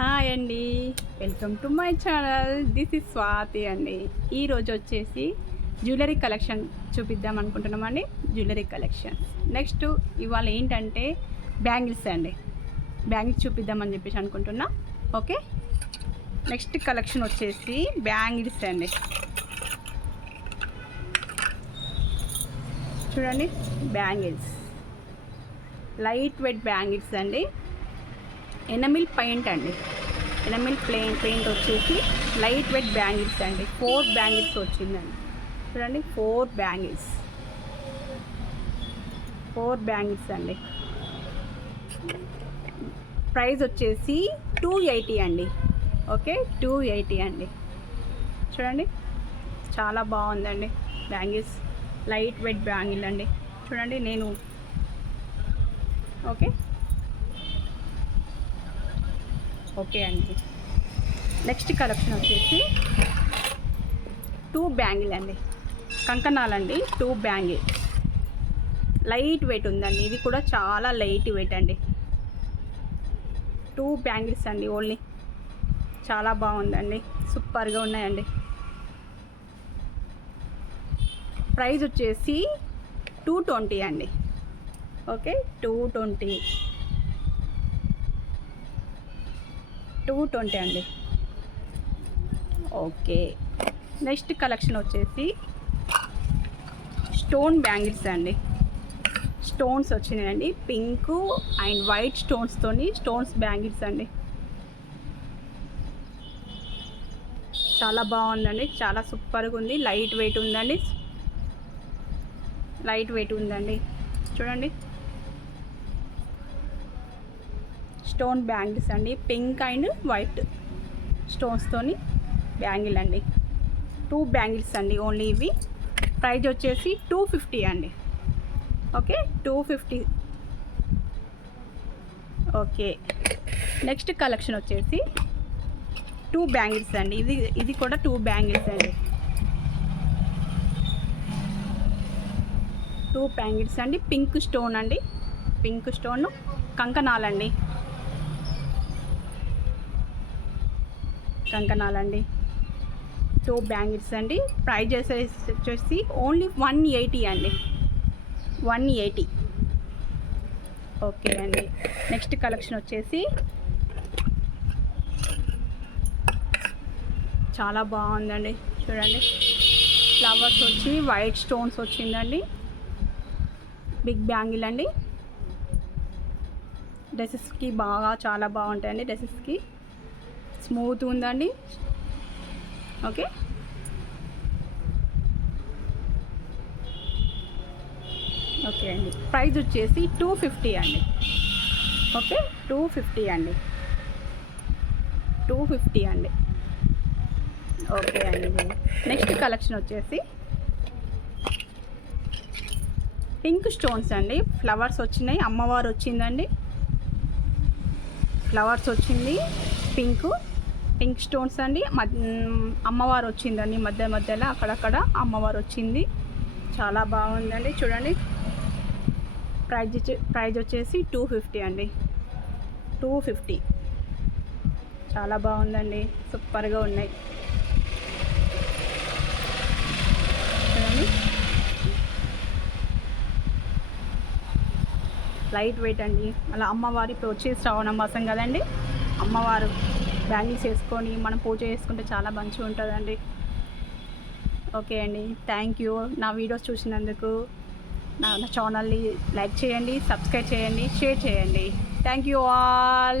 Hi అండి, welcome to my channel. This is Swathi అండి. ఈరోజు వచ్చేసి జ్యువెలరీ కలెక్షన్ చూపిద్దాం అనుకుంటున్నామండి. జ్యువెలరీ కలెక్షన్స్ నెక్స్ట్ ఇవాళ ఏంటంటే బ్యాంగిల్స్ అండి. బ్యాంగిల్స్ చూపిద్దామని చెప్పేసి అనుకుంటున్నా. ఓకే, నెక్స్ట్ కలెక్షన్ వచ్చేసి బ్యాంగిల్స్ అండి. చూడండి, బ్యాంగిల్స్ లైట్ వెయిట్ బ్యాంగిల్స్ అండి. ఎనమిల్ పెయింట్ అండి. ఎనమిల్ పెయింట్ వచ్చేసి లైట్ వెయిట్ బ్యాంగిల్స్ అండి. 4 బ్యాంగిల్స్ వచ్చిందండి. చూడండి, 4 బ్యాంగిల్స్ అండి. ప్రైస్ వచ్చేసి 280 అండి. ఓకే, 280 అండి. చూడండి, చాలా బాగుందండి బ్యాంగిల్స్. లైట్ వెయిట్ బ్యాంగిల్ అండి. చూడండి, నేను ఓకే అండి. నెక్స్ట్ కలెక్షన్ వచ్చేసి 2 బ్యాంగిల్ అండి. కంకణాలండి. 2 బ్యాంగిల్ లైట్ వెయిట్ ఉందండి. ఇది కూడా చాలా లైట్ వెయిట్ అండి. 2 బ్యాంగిల్స్ అండి. ఓన్లీ చాలా బాగుందండి. సూపర్గా ఉన్నాయండి. ప్రైస్ వచ్చేసి 220 అండి. ఓకే, 220 అండి. ఓకే, నెక్స్ట్ కలెక్షన్ వచ్చేసి స్టోన్ బ్యాంగిల్స్ అండి. స్టోన్స్ వచ్చినాయండి. Pink and white stones bangles అండి. చాలా బాగుందండి. చాలా సూపర్గా ఉంది. లైట్ వెయిట్ ఉందండి. చూడండి, స్టోన్ బ్యాంగిల్స్ అండి. పింక్ అండ్ వైట్ స్టోన్స్తోని బ్యాంగిల్ అండి. 2 బ్యాంగిల్స్ అండి ఓన్లీ ఇవి. ప్రైజ్ వచ్చేసి 250 అండి. ఓకే, 250. ఓకే, నెక్స్ట్ కలెక్షన్ వచ్చేసి 2 బ్యాంగిల్స్ అండి. ఇది కూడా 2 బ్యాంగిల్స్ అండి. 2 బ్యాంగిల్స్ అండి. పింక్ స్టోన్ అండి. పింక్ స్టోన్ కంకణాలండి. 2 బ్యాంగిల్స్ అండి. ప్రైజ్ వచ్చేసి ఓన్లీ 180 అండి. 180. ఓకే అండి. నెక్స్ట్ కలెక్షన్ వచ్చేసి చాలా బాగుందండి. చూడండి, ఫ్లవర్స్ వచ్చి వైట్ స్టోన్స్ వచ్చిందండి. బిగ్ బ్యాంగిల్ అండి. డ్రెస్సెస్కి చాలా బాగుంటాయండి. డ్రెస్సెస్కి స్మూత్ ఉందండి. ఓకే, ఓకే అండి. ప్రైస్ వచ్చేసి 250 అండి. ఓకే, 250 అండి. 250 అండి. ఓకే అండి. నెక్స్ట్ కలెక్షన్ వచ్చేసి పింక్ స్టోన్స్ అండి. ఫ్లవర్స్ వచ్చినాయి. అమ్మవారు వచ్చిందండి. ఫ్లవర్స్ వచ్చింది. పింక్ స్టోన్స్ అండి. అమ్మవారు వచ్చిందండి. మధ్యలో అక్కడక్కడ అమ్మవారు వచ్చింది. చాలా బాగుందండి. చూడండి, ప్రైజ్ వచ్చేసి 250 అండి. 250. చాలా బాగుందండి. సూపర్గా ఉన్నాయి. చూడండి, లైట్ వెయిట్ అండి. అలా అమ్మవారి ఇప్పుడు వచ్చేసి శ్రావణ మాసం కదండి. అమ్మవారు బ్యాంగిల్స్ వేసుకొని మనం పూజ చేసుకుంటే చాలా మంచిగా ఉంటుందండి. ఓకే అండి, థ్యాంక్ యూ. నా వీడియోస్ చూసినందుకు నా ఛానల్ని లైక్ చేయండి, సబ్స్క్రైబ్ చేయండి, షేర్ చేయండి. Thank you all.